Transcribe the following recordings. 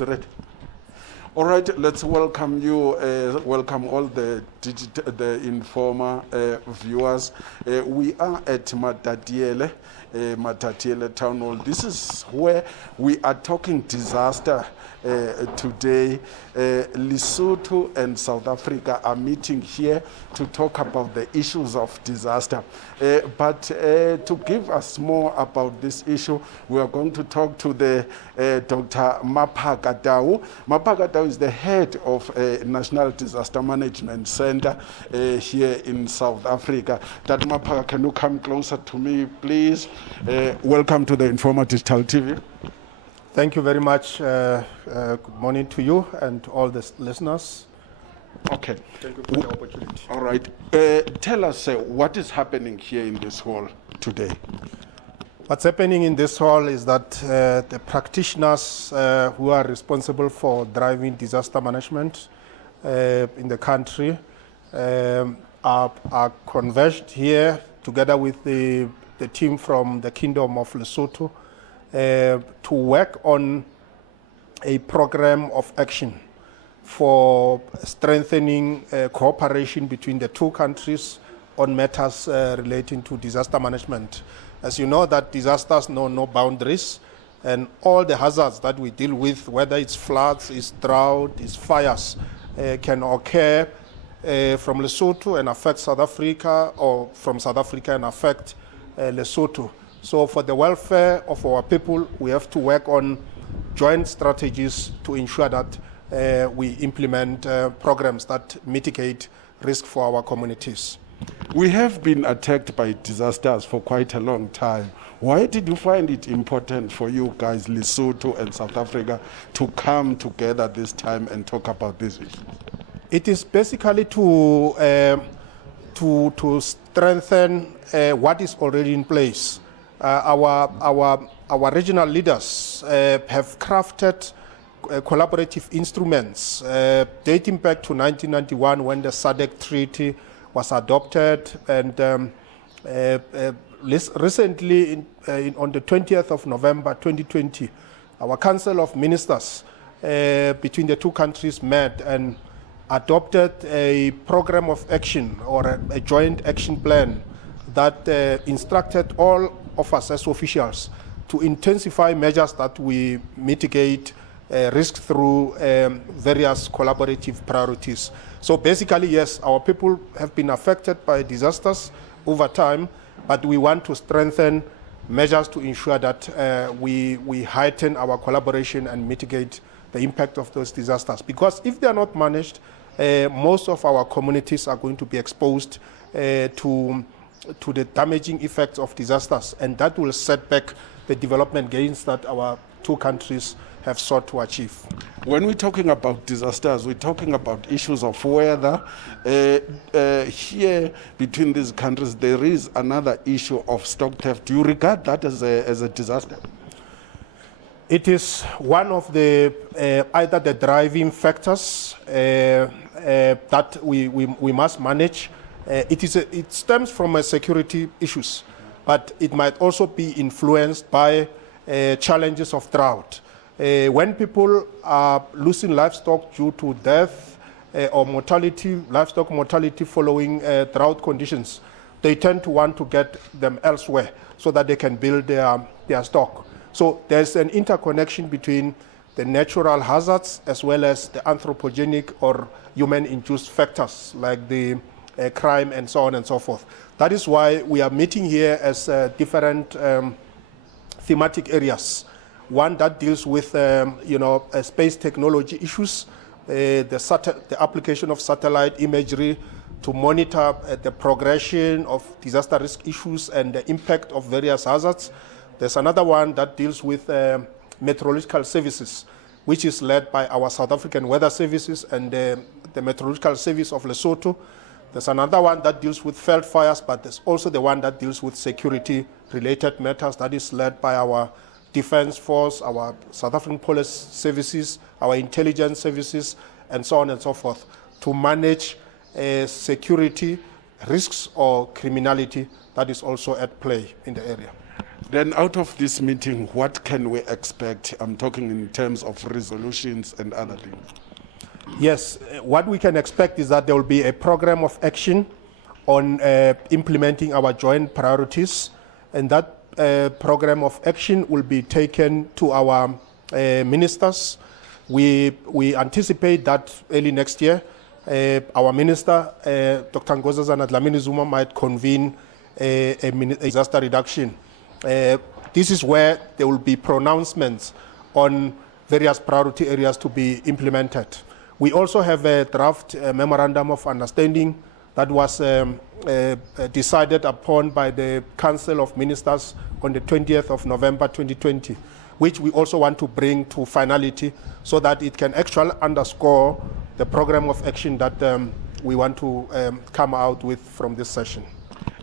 Ready? All right, let's welcome you, welcome all the Informer viewers. We are at Matatiele Town Hall. This is where we are talking disaster today. Lesotho and South Africa are meeting here to talk about the issues of disaster. But to give us more about this issue, we are going to talk to the Dr. Matatiele. Matatiele is the head of National Disaster Management Center here in South Africa. Dr. Matatiele, can you come closer to me, please? Welcome to the Informer Digital TV. Thank you very much. Good morning to you and all the listeners. Okay. Thank you for the opportunity. All right. Tell us what is happening here in this hall today. What's happening in this hall is that the practitioners who are responsible for driving disaster management in the country are converged here together with the team from the Kingdom of Lesotho to work on a program of action for strengthening cooperation between the two countries on matters relating to disaster management. As you know, that disasters know no boundaries, and all the hazards that we deal with, whether it's floods, it's drought, it's fires, can occur from Lesotho and affect South Africa, or from South Africa and affect Lesotho. So for the welfare of our people, we have to work on joint strategies to ensure that we implement programs that mitigate risk for our communities. We have been attacked by disasters for quite a long time. Why did you find it important for you guys, Lesotho and South Africa, to come together this time and talk about this issue? It is basically to strengthen what is already in place. Our regional leaders have crafted collaborative instruments dating back to 1991 when the SADC Treaty was adopted, and recently on the 20th of November 2020, our Council of Ministers between the two countries met and adopted a program of action, or a joint action plan that instructed all of us as officials to intensify measures that we mitigate risk through various collaborative priorities. So basically, yes, our people have been affected by disasters over time, but we want to strengthen measures to ensure that we heighten our collaboration and mitigate the impact of those disasters. Because if they are not managed, most of our communities are going to be exposed to the damaging effects of disasters, and that will set back the development gains that our two countries have sought to achieve. When we're talking about disasters, we're talking about issues of weather. Here between these countries, there is another issue of stock theft. Do you regard that as a disaster? It is one of the either the driving factors that we must manage. It stems from security issues, but it might also be influenced by challenges of drought. When people are losing livestock due to death or mortality, livestock mortality following drought conditions, they tend to want to get them elsewhere so that they can build their stock. So there's an interconnection between the natural hazards as well as the anthropogenic or human-induced factors like the crime and so on and so forth. That is why we are meeting here as different thematic areas. One that deals with space technology issues, the application of satellite imagery to monitor the progression of disaster risk issues and the impact of various hazards. There's another one that deals with meteorological services, which is led by our South African Weather Services and the Meteorological Service of Lesotho. There's another one that deals with field fires, but there's also the one that deals with security-related matters that is led by our Defense Force, our South African Police Services, our intelligence services, and so on and so forth, to manage security risks or criminality that is also at play in the area. Then out of this meeting, what can we expect? I'm talking in terms of resolutions and other things. Yes, what we can expect is that there will be a program of action on implementing our joint priorities, and that program of action will be taken to our ministers. We anticipate that early next year, our minister, Dr. Nkosazana Dlamini Zuma, might convene a disaster reduction. This is where there will be pronouncements on various priority areas to be implemented. We also have a draft memorandum of understanding that was decided upon by the Council of Ministers on the 20th of November 2020, which we also want to bring to finality so that it can actually underscore the program of action that we want to come out with from this session.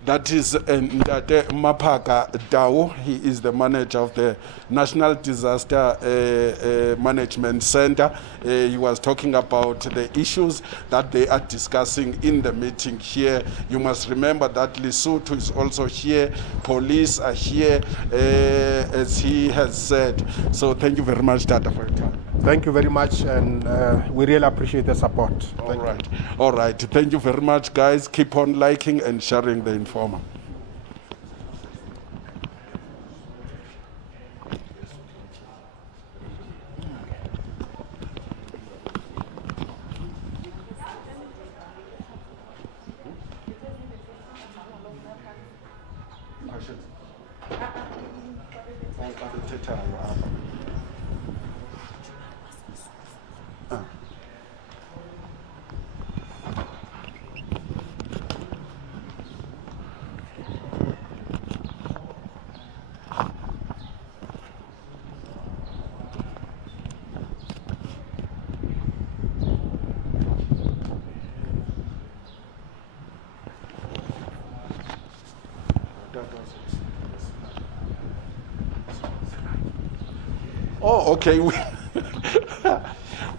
That is Ndate Mapaka Dao. He is the manager of the National Disaster Management Center. He was talking about the issues that they are discussing in the meeting here. You must remember that Lesotho is also here. Police are here, as he has said. So thank you very much, Tata, for your time. Thank you very much, and we really appreciate the support. All right. Thank you very much, guys. Keep on liking and sharing the Informer. Oh, okay.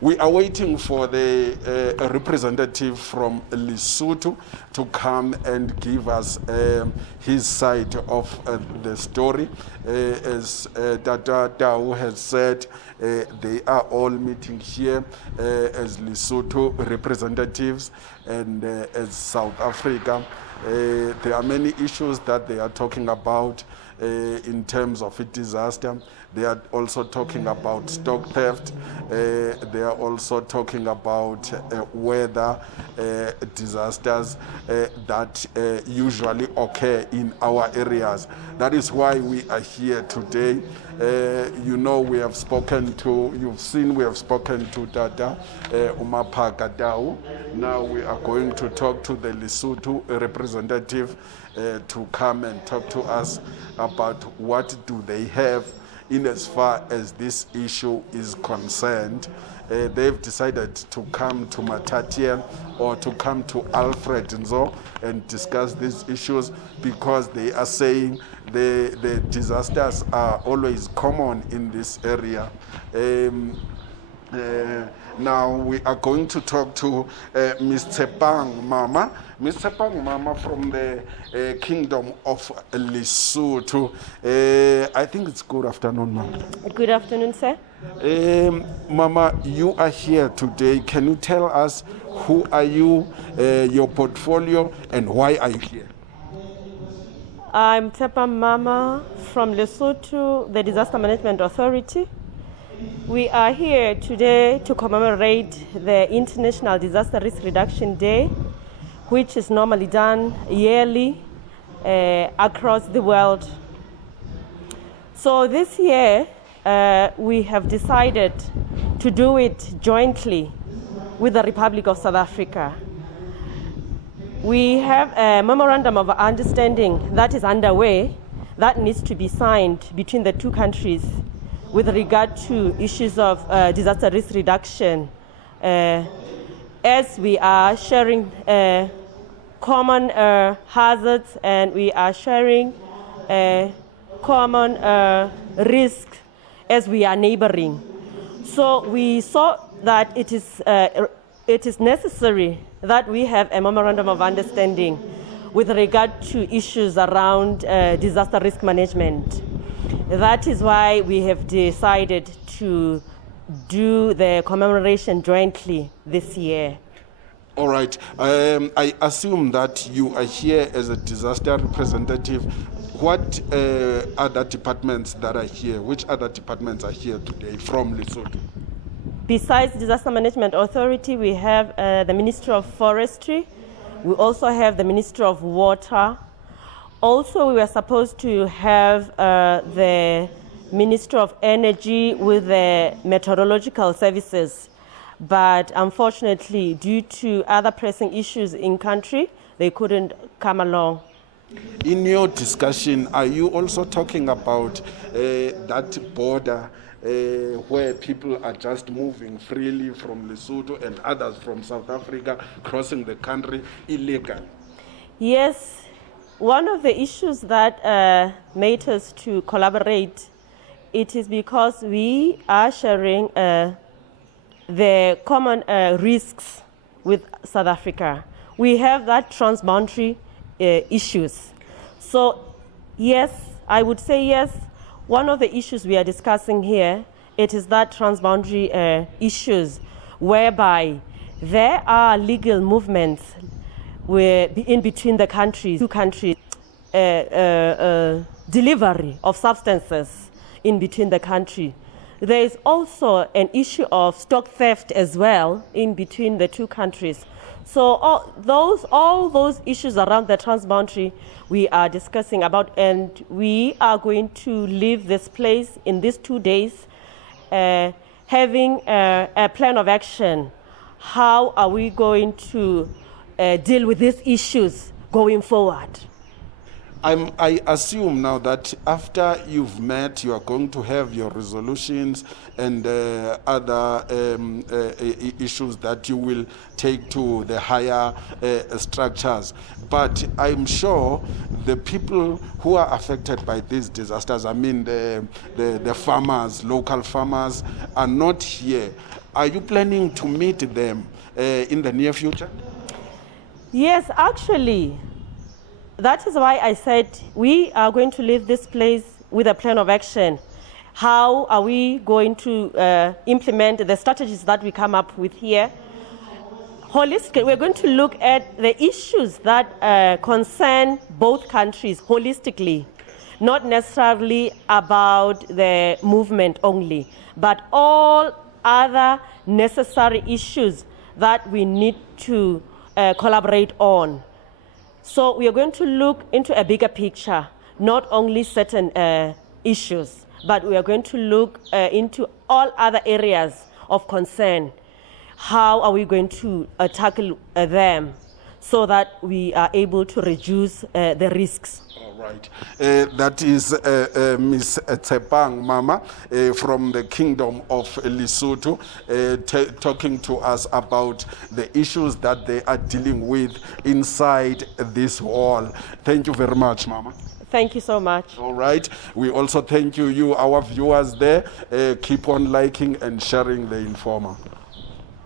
We are waiting for the representative from Lesotho to come and give us his side of the story. As Tata Tau has said, they are all meeting here as Lesotho representatives and as South Africa. There are many issues that they are talking about in terms of a disaster. They are also talking about stock theft. They are also talking about weather disasters that usually occur in our areas. That is why we are here today. You know, we have spoken to, you've seen we have spoken to Tata Umapaka Dau. Now we are going to talk to the Lesotho representative to come and talk to us about what do they have in as far as this issue is concerned. They've decided to come to Matatiele or to come to Alfred Nzo and discuss these issues because they are saying the disasters are always common in this area. Now we are going to talk to Mr. Pang Mama. Mr. Pang Mama from the Kingdom of Lesotho. I think it's good afternoon, Mama. Good afternoon, sir. Mama, you are here today. Can you tell us who are you, your portfolio, and why are you here? I'm Tepa Mama from Lesotho, the Disaster Management Authority. We are here today to commemorate the International Disaster Risk Reduction Day, which is normally done yearly across the world. So this year, we have decided to do it jointly with the Republic of South Africa. We have a memorandum of understanding that is underway that needs to be signed between the two countries with regard to issues of disaster risk reduction, as we are sharing common hazards and we are sharing common risk as we are neighboring. So we saw that it is necessary that we have a memorandum of understanding with regard to issues around disaster risk management. That is why we have decided to do the commemoration jointly this year. All right. I assume that you are here as a disaster representative. What other departments that are here? Which other departments are here today from Lesotho? Besides Disaster Management Authority, we have the Ministry of Forestry. We also have the Ministry of Water. Also, we were supposed to have the Ministry of Energy with the meteorological services. But unfortunately, due to other pressing issues in country, they couldn't come along. In your discussion, are you also talking about that border where people are just moving freely from Lesotho and others from South Africa crossing the country illegally? Yes, one of the issues that made us to collaborate, it is because we are sharing the common risks with South Africa. We have that transboundary issues. So yes, I would say yes, one of the issues we are discussing here, it is that transboundary issues whereby there are legal movements in between the countries, two countries, delivery of substances in between the country. There is also an issue of stock theft as well in between the two countries. So all those issues around the transboundary we are discussing about, and we are going to leave this place in these 2 days having a plan of action. How are we going to deal with these issues going forward? I assume now that after you've met, you are going to have your resolutions and other issues that you will take to the higher structures. But I'm sure the people who are affected by these disasters, I mean the farmers, local farmers, are not here. Are you planning to meet them in the near future? Yes, actually. That is why I said we are going to leave this place with a plan of action. How are we going to implement the strategies that we come up with here? Holistically, we're going to look at the issues that concern both countries holistically, not necessarily about the movement only, but all other necessary issues that we need to collaborate on. So we are going to look into a bigger picture, not only certain issues, but we are going to look into all other areas of concern. How are we going to tackle them so that we are able to reduce the risks? All right. That is Ms. Tsepang Mama from the Kingdom of Lesotho talking to us about the issues that they are dealing with inside this wall. Thank you very much, Mama. Thank you so much. All right. We also thank you, our viewers there. Keep on liking and sharing the Informer.